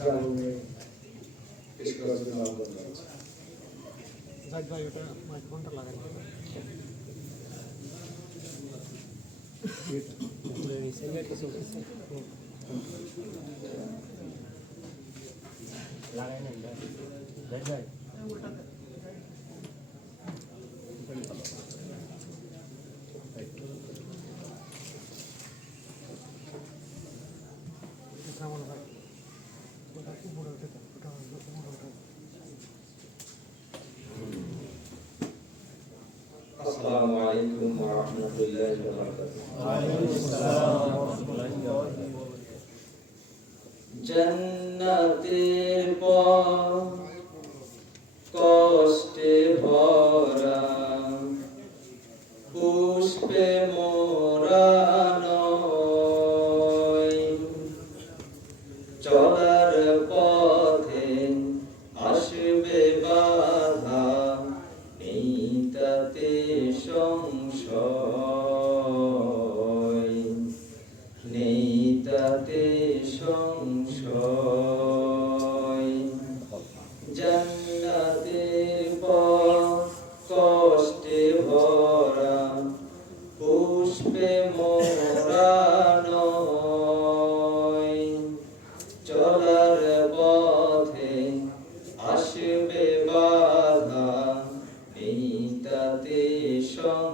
জানানো পেশ করার জন্য আহ্বান জানাচ্ছি। ভাই ওটা মাইক্রোফোনটা লাগাই লাগাই নাই ভাই আসসালামু আলাইকুম ওয়া রাহমাতুল্লাহি ওয়া বারাকাতুহু। ওয়া আলাইকুম আসসালাম ওয়া রাহমাতুল্লাহি ওয়া বারাকাতুহু। জান্নাতের পথ কষ্টে ভরা, পুষ্পে মোরা নয়, চলার পথে আসবে বাধা, নেই তাতে সংশয়, নেই তাতে সংশয়। জান্নাতের পথ কষ্টে ভরা, পুষ্পে মোরা নয়, চলার পথে আসবে বাধা, নেই তাতে সংশয়,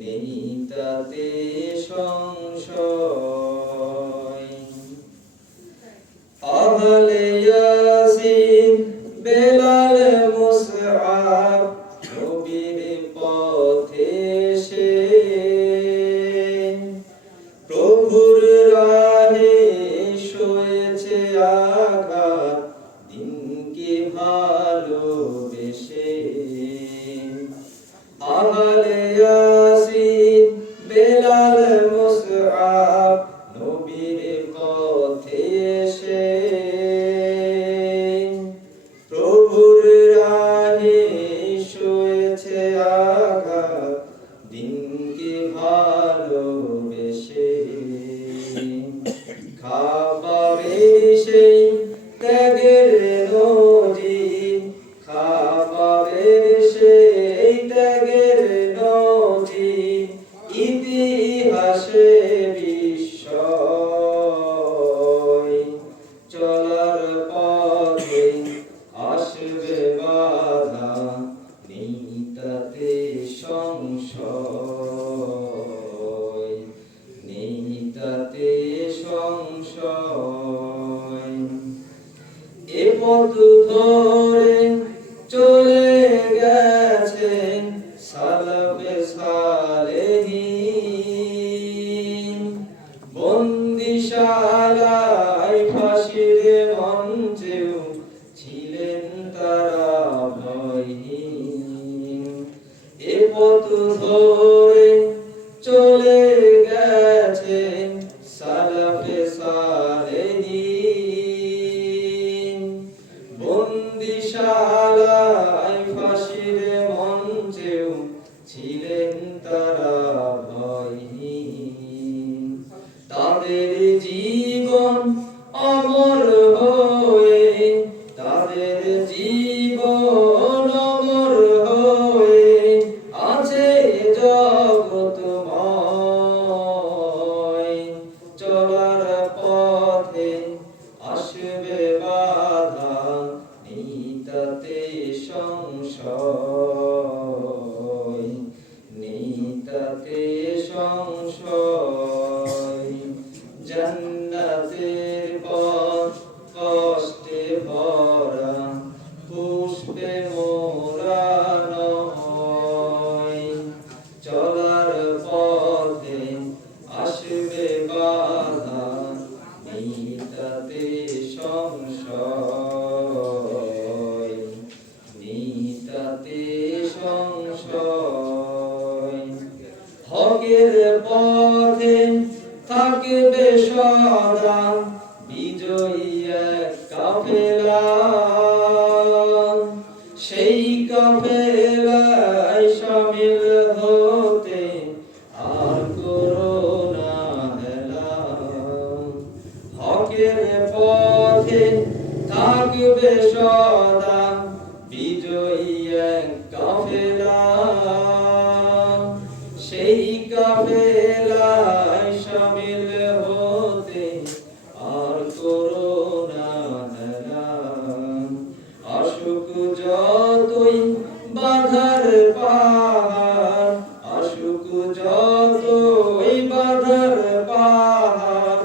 নেই তাতে সংশয়। আহলে ইয়াসিন বেলাল মুসআব নবীর পথে এসে, প্রভুর রাহে সয়েছে আঘাত, দিনকে ভালোবেসে। আহলে ইয়াসিন বেলাল মুসআব নবীর পথে এসে, প্রভুর রাহে সয়েছে আঘাত, দিনকে ভালোবেসে। খাবারের সেই ত্যাগের নদী, খাবারের সেই ত্যাগের নদী, ইতিহাসে বিস্ময়। চলার পথে আসবে বাধা, নেই তাতে সংশয়, নেই তাতে সংশয়। এ পথ ধরে চলে গেছেন সালাফে সালেহীন, বন্দিশালায় ফাঁসির মঞ্চেও ছিলেন তারা ভয়হীন। এ পথ ধরে চলে গেছেন সালাফে সালেহীন, বন্দিশালায় ফাঁসির মঞ্চেও ছিলেন তারা ভয়হীন। তাদের জীবন অমর হয়ে, তাদের জীবন অমর হয়ে আছে জগতময়। চলার পথে আসবে বাধা, নেই তাতে সংশয়, নেই তাতে সংশয়। জান্নাতের পথ কষ্টে ভরা, পুষ্পে মোরা নয়, চলার পথে আসবে বাধা, নেই তাতে সংশয়, নেই তাতে সংশয়। হকের পথে থাকবে সদা বিজয়ী এক কাফেলা, সেই কাফেলায় শামিল হতে আর করো না হেলা। হকের পথে থাকবে সদা বিজয়ী এক কাফেলা সেই কাফেলায় শামিল হতে আর করোনা আসুক যতই বাধার পাহাড় আসুক যতই বাধার পাহাড়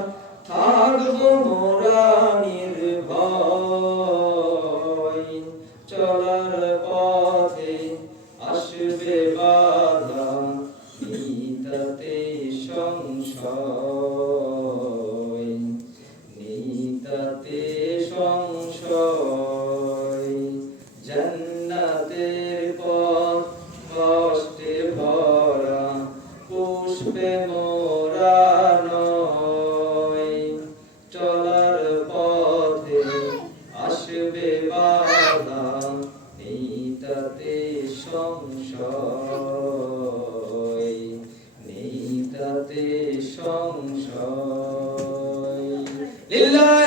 থাকবো মোরা নির্ভয় চলার পথে আসবে বাধা নিতাতে সংশয় নিতাতে সংশয় জান্নাতের পথ কষ্টে ভরা পুষ্পে মোরা নয় চলার পথে আসবে বাধা নিতাতে সংশয় নিতাতে সংশয় লিল্লাহ